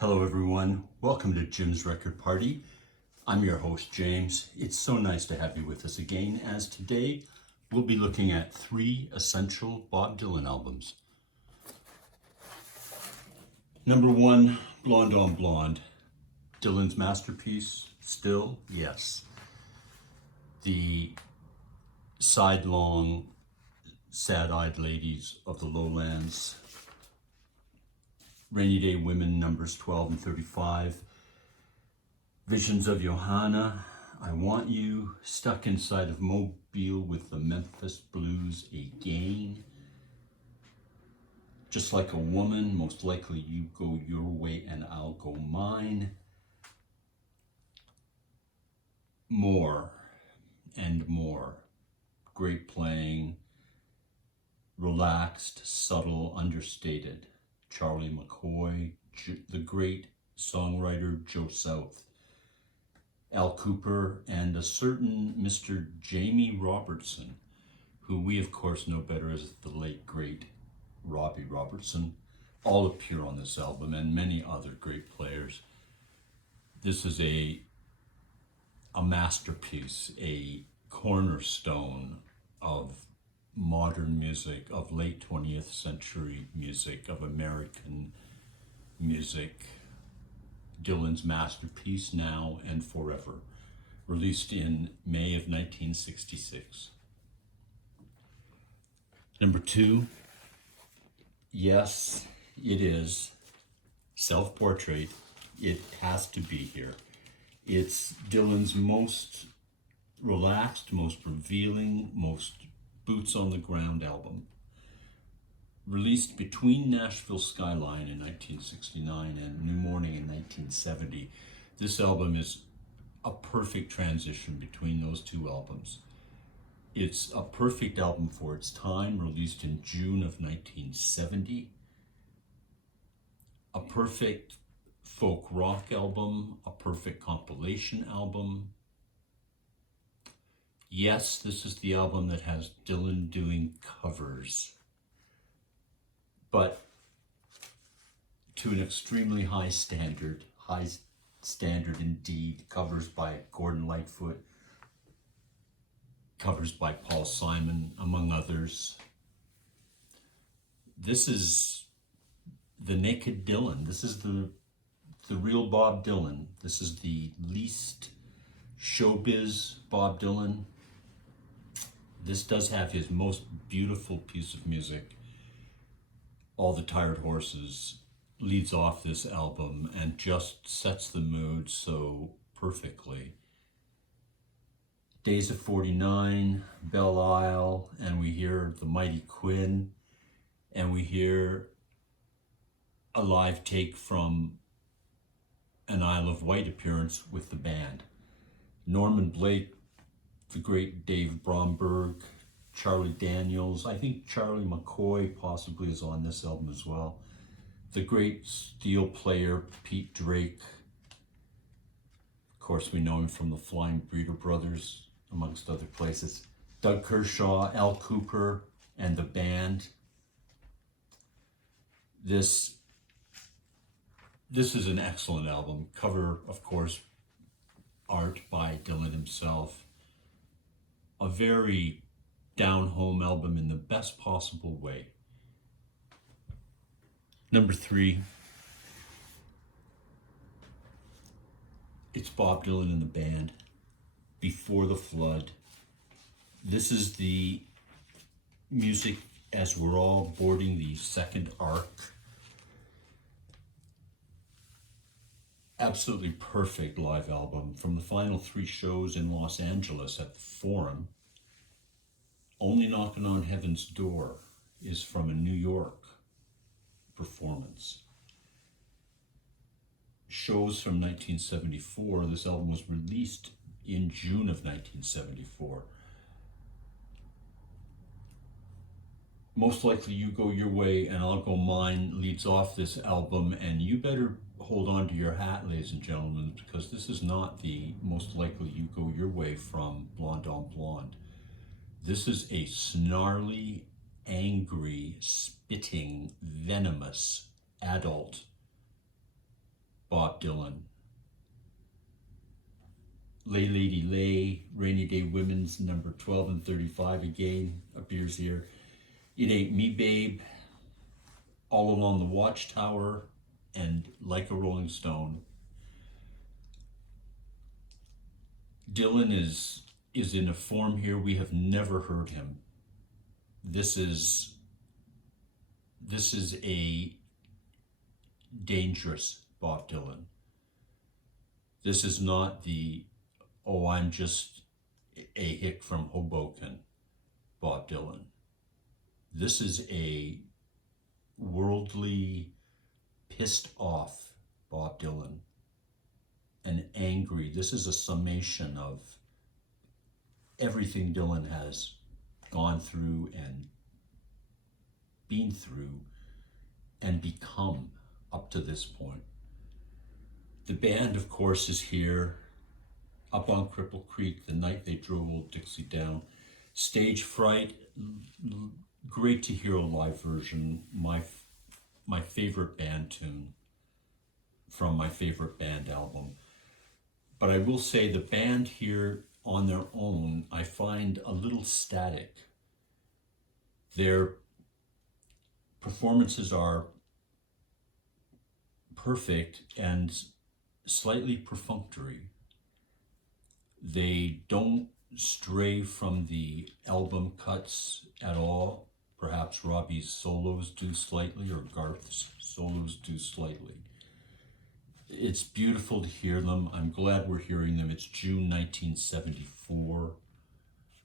Hello everyone, welcome to Jim's Record Party. I'm your host James. It's so nice to have you with us again, as today we'll be looking at 3 essential Bob Dylan albums. Number 1, Blonde on Blonde. Dylan's masterpiece, still, yes. The sidelong, sad-eyed ladies of the lowlands. Rainy Day Women, numbers 12 and 35. Visions of Johanna, I Want You, Stuck Inside of Mobile with the Memphis Blues again. Just Like a Woman, Most Likely You Go Your Way and I'll Go Mine. More and More. Great playing, relaxed, subtle, understated. Charlie McCoy, the great songwriter Joe South, Al Cooper, and a certain Mr. Jamie Robertson, who we of course know better as the late great Robbie Robertson, all appear on this album, and many other great players. This is a masterpiece, a cornerstone of modern music, of late 20th century music, of American music. Dylan's masterpiece now and forever, released in May of 1966. Number 2, yes, it is Self-Portrait. It has to be here. It's Dylan's most relaxed, most revealing, most boots on the ground album. Released between Nashville Skyline in 1969 and New Morning in 1970, this album is a perfect transition between those two albums. It's a perfect album for its time, released in June of 1970. A perfect folk rock album, a perfect compilation album. Yes, this is the album that has Dylan doing covers, but to an extremely high standard indeed. Covers by Gordon Lightfoot, covers by Paul Simon, among others. This is the naked Dylan. This is the real Bob Dylan. This is the least showbiz Bob Dylan. This does have his most beautiful piece of music. All the Tired Horses leads off this album and just sets the mood so perfectly. Days of 49, Belle Isle, and we hear The Mighty Quinn, and we hear a live take from an Isle of Wight appearance with the band. Norman Blake, the great Dave Bromberg, Charlie Daniels, I think Charlie McCoy possibly is on this album as well. The great steel player Pete Drake. Of course, we know him from the Flying Breeder Brothers, amongst other places. Doug Kershaw, Al Cooper, and the band. This is an excellent album. Cover, of course, art by Dylan himself. A very down-home album in the best possible way. Number 3, it's Bob Dylan and the band, Before the Flood. This is the music as we're all boarding the second arc. Absolutely perfect live album. From the final 3 shows in Los Angeles at the Forum, Only Knocking on Heaven's Door is from a New York performance. Shows from 1974. This album was released in June of 1974. Most Likely You Go Your Way and I'll Go Mine leads off this album, and you better hold on to your hat, ladies and gentlemen, because this is not the Most Likely You Go Your Way from Blonde on Blonde. This is a snarly, angry, spitting, venomous, adult Bob Dylan. Lay Lady Lay, Rainy Day Women's number 12 and 35 again appears here. It Ain't Me Babe, All Along the Watchtower, and Like a Rolling Stone. Dylan is in a form here we have never heard him. This is a dangerous Bob Dylan. This is not the, oh, I'm just a hick from Hoboken Bob Dylan. This is a worldly, pissed off Bob Dylan. And angry. This is a summation of everything Dylan has gone through and been through and become up to this point. The band, of course, is here up on Cripple Creek the night they drove Old Dixie down. Stage Fright, great to hear a live version. My favorite band tune from my favorite band album. But I will say the band here on their own, I find a little static. Their performances are perfect and slightly perfunctory. They don't stray from the album cuts at all. Perhaps Robbie's solos do slightly, or Garth's solos do slightly. It's beautiful to hear them. I'm glad we're hearing them. It's June 1974.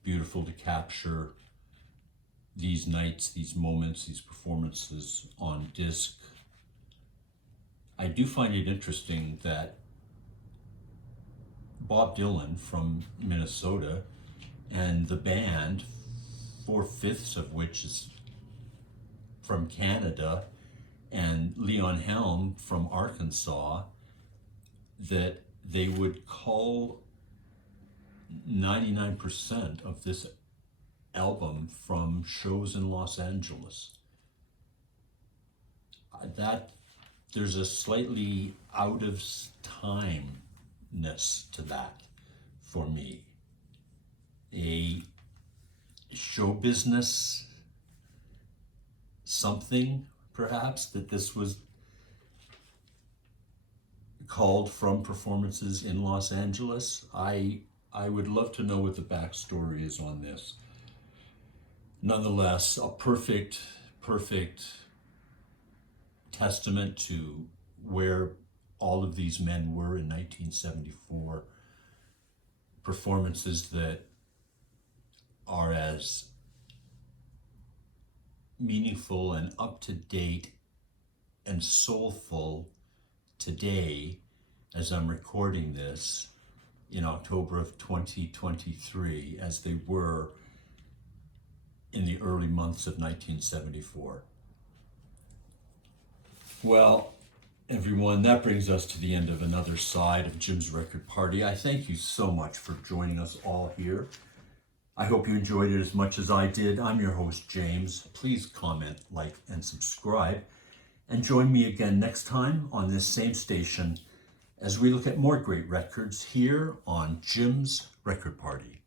Beautiful to capture these nights, these moments, these performances on disc. I do find it interesting that Bob Dylan from Minnesota and the band, 4/5 of which is from Canada, and Leon Helm from Arkansas, that they would call 99% of this album from shows in Los Angeles. That there's a slightly out of timeness to that for me. A show business something perhaps that this was called from performances in Los Angeles. I would love to know what the backstory is on this. Nonetheless, a perfect testament to where all of these men were in 1974. Performances that are as meaningful and up to date and soulful today as I'm recording this in October of 2023 as they were in the early months of 1974. Well, everyone, that brings us to the end of another side of Jim's Record Party. I thank you so much for joining us all here. I hope you enjoyed it as much as I did. I'm your host, James. Please comment, like, and subscribe. And join me again next time on this same station as we look at more great records here on Jim's Record Party.